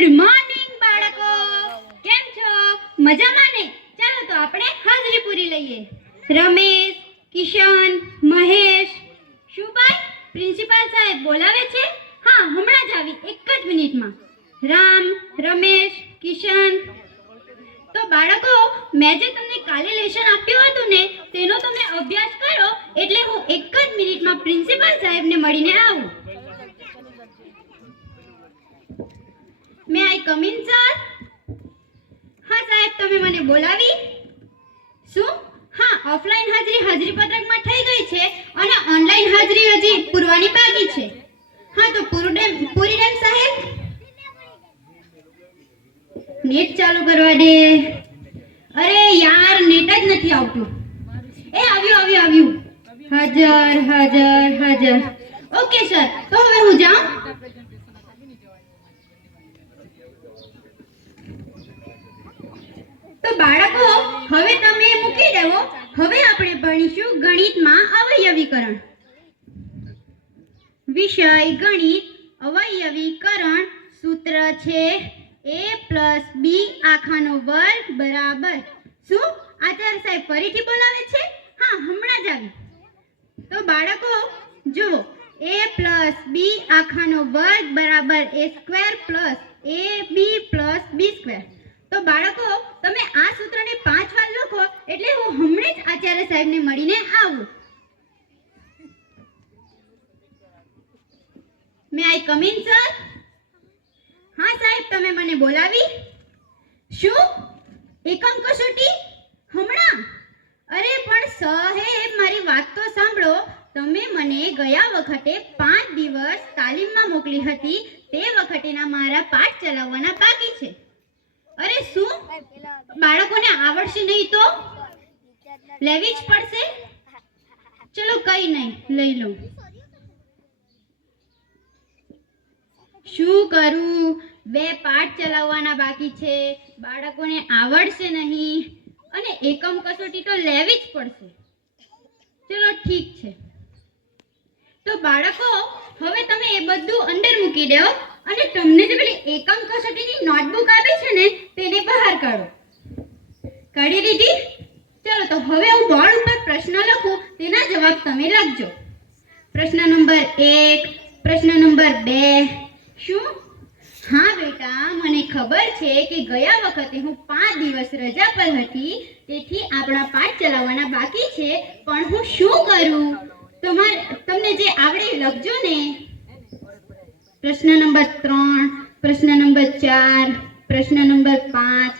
Good morning બાળકો, કેમ છો? મજામાં ને? ચાલો તો આપણે હાજરી પૂરી લઈએ. રમેશ, કિશન, મહેશ. શું ભાઈ, પ્રિન્સિપાલ સાહેબ બોલાવે છે? હા, હમણાં જ આવી, એક જ મિનિટમાં. રામ, રમેશ, કિશન. તો બાળકો, મેં જે તમને કાલે લેસન આપ્યું હતું ને, તેનો તમે અભ્યાસ કરો એટલે હું એક જ મિનિટમાં પ્રિન્સિપાલ સાહેબને મળીને આવું. મે આઈ કમ ઇન સર? હા સાહેબ, તમે મને બોલાવી? શું? હા, ઓફલાઈન હાજરી પત્રકમાં થઈ ગઈ છે અને ઓનલાઈન હાજરી હજી પૂરવાની બાકી છે. હા તો પૂરી ડેમ સાહેબ, નેટ ચાલુ કરવા દે. અરે યાર, નેટ જ નથી આવતું. એ આવ્યું. હાજર. ઓકે સર, તો હવે હું જાઉં? તો બાળકો, હવે તમે મૂકી દેવો. હવે આપણે ભણીશું ગણિતમાં અવયવીકરણ. વિષય ગણિત, અવયવીકરણ. સૂત્ર છે a+b આખાનો વર્ગ બરાબર. શું આચાર્ય સાહેબ ફરીથી બોલાવે છે? હા, હમણાં જ આવી. તો બાળકો જુઓ, a+b આખાનો વર્ગ બરાબર a² + ab + b². તો બાળકો, તમે આ સૂત્રને 5 વાર લખો એટલે હું હમણાં જ આચાર્ય સાહેબને મળીને આવું. મે આઈ કમ ઇન સર? હા સાહેબ, તમે મને બોલાવી? શું? એકમ કસોટી હમણાં? અરે પણ સાહેબ, મારી વાત તો સાંભળો. તમે મને ગયા વખતે 5 દિવસ તાલીમમાં મોકલી હતી, તે વખતેના મારા પાઠ ચલાવવાના બાકી છે. અરે શું? બાળકોને આવડશે નહીં તો લેવી જ પડશે? ચલો કઈ નહીં, લઈ લઉં. શું કરું? 2 પાઠ ચલાવવાના બાકી છે, બાળકોને આવડશે નહીં અને એકમ કસોટી તો લેવી જ પડશે. ચલો ઠીક છે. તો બાળકો, હવે તમે એ બધું અંદર મૂકી દો અને તમને જે પેલી એકમ કસોટીની નોટબુક આપી છે ને, તેને બહાર કાઢો. કાઢી દીધી? ચલો તો હવે હું બોર્ડ ઉપર પ્રશ્ન લખું, તેના જવાબ તમે લખજો. પ્રશ્ન નંબર 1, પ્રશ્ન નંબર 2. શું? હા બેટા, મને ખબર છે કે ગયા વખતે હું 5 દિવસ રજા પર હતી, તેથી આપણા પાઠ ચલાવવાના બાકી છે, પણ હું શું કરું? તમને જે આવડે લખજો ને. પ્રશ્ન નંબર 3, પ્રશ્ન નંબર 4, પ્રશ્ન નંબર 5.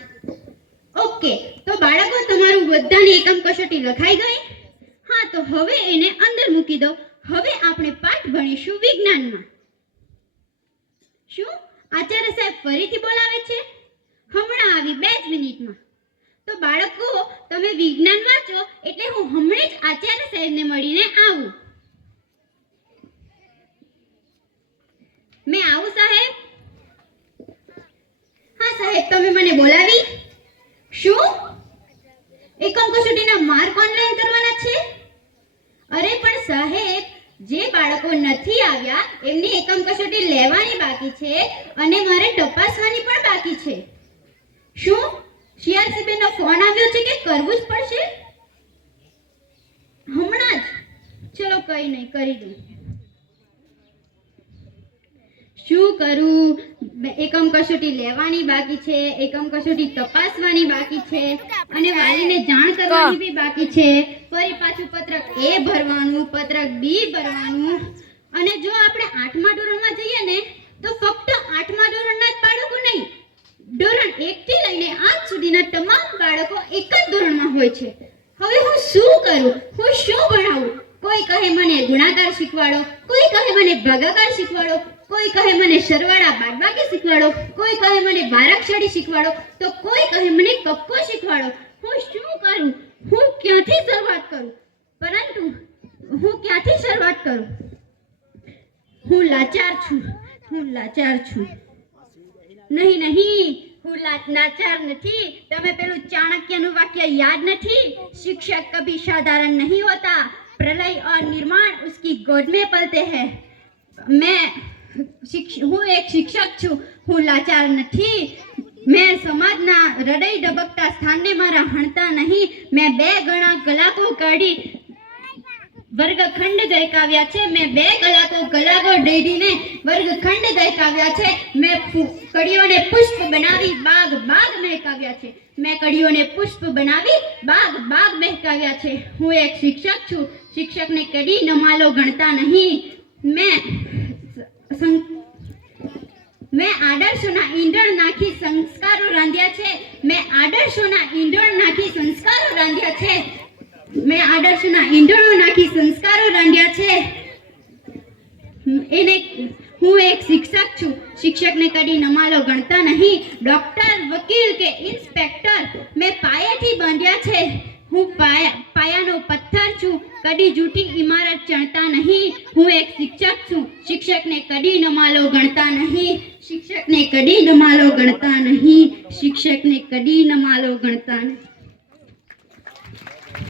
ઓકે, તો બાળકો, તમારું બધાની એકમ કસોટી લખાઈ ગઈ? હા, તો હવે એને અંદર મૂકી દો. હવે આપણે પાઠ ભણીશું વિજ્ઞાનમાં. શું આચાર્ય સાહેબ ફરીથી બોલાવે છે? હમણાં આવી, 2 જ મિનિટમાં. તો બાળકો, તમે વિજ્ઞાન વાંચો એટલે હું હમણાં જ આચાર્ય સાહેબને મળીને આવું. મેં આવું સાહેબ? હા સાહેબ, તમે મને બોલાવી? શું? એકમ કસોટીના માર્ક ઓનલાઈન કરવાના છે? અરે પણ સાહેબ, જે બાળકો નથી આવ્યા એમની એકમ કસોટી લેવાની બાકી છે અને મારે તપાસવાની પણ બાકી છે. શું CRC બેનનો ફોન આવ્યો છે કે કરવું જ પડશે? હમણાં જ? ચલો કઈ નહીં, કરી દઉં. શું કરું? એકમ કસોટી લેવાની બાકી છે, એકમ કસોટી તપાસવાની બાકી છે અને વાલીને જાણ કરવાની બી બાકી છે. ફરી પાછું પત્રક A ભરવાનું, પત્રક B ભરવાનું. અને જો આપણે 8મા ધોરણમાં જઈએ ને, તો ફક્ત 8મા ધોરણના જ બાળકો નહીં, ધોરણ 1 થી લઈને 8 સુધીના તમામ બાળકો એક જ ધોરણમાં હોય છે. હવે હું શું કરું? હું શું ભણાવું? કોઈ કહે મને ગુણાકાર શીખવાડો, કોઈ કહે મને ભાગાકાર શીખવાડો, કોઈ કહે મને સરવાળા બાદબાકી શીખવાડો, કોઈ કહે મને બારાક્ષરી શીખવાડો, તો કોઈ કહે મને કક્કો શીખવાડો. હું શું કરું? હું ક્યાંથી શરૂઆત કરું? હું લાચાર છું. નહીં, હું લાચાર નથી. તમે પેલું ચાણક્યનું વાક્ય યાદ નથી? શિક્ષક કભી સાધારણ નહીં હોતા, प्रलय और निर्माण उसकी गोद में पलते हैं. मैं હું એક શિક્ષક છું, હું લાચાર નથી. મેં સમાજના હૃદય ધબકતા સ્થાનને મારા હણતા નહીં. મેં 2 ગણા કલાકો કાઢી વર્ગખંડ ગયકાવ્યા છે. મેં 2 કલાકો દઈને વર્ગખંડ ગયકાવ્યા છે. મેં કડીઓને પુષ્પ બનાવી બાગ મહેકાવ્યા છે. મેં કડીઓને પુષ્પ બનાવી બાગ મહેકાવ્યા છે. હું એક શિક્ષક છું, શિક્ષકને કદી નમાલો ગણતા નહીં. મેં આદર્શોના ઈંધણ નાખી સંસ્કારો રાંધ્યા છે. મેં આદર્શોના ઈંધણ નાખી સંસ્કારો રાંધ્યા છે. મેં આદર્શોના ઈંધણો નાખી સંસ્કારો રાંધ્યા છે. હું એક શિક્ષક છું, શિક્ષકને કદી નમાલો ગણતા નહીં. ડોક્ટર, વકીલ કે ઇન્સ્પેક્ટર મેં પાયાથી બાંધ્યા છે. હું પાયાનો પથ્થર છું, કદી જૂઠી ઇમારત ચણતા નહીં. હું એક શિક્ષક છું, શિક્ષકને કદી નમાલો ગણતા નહીં. શિક્ષકને કદી નમાલો ગણતા નહીં. શિક્ષકને કદી નમાલો ગણતા નહીં.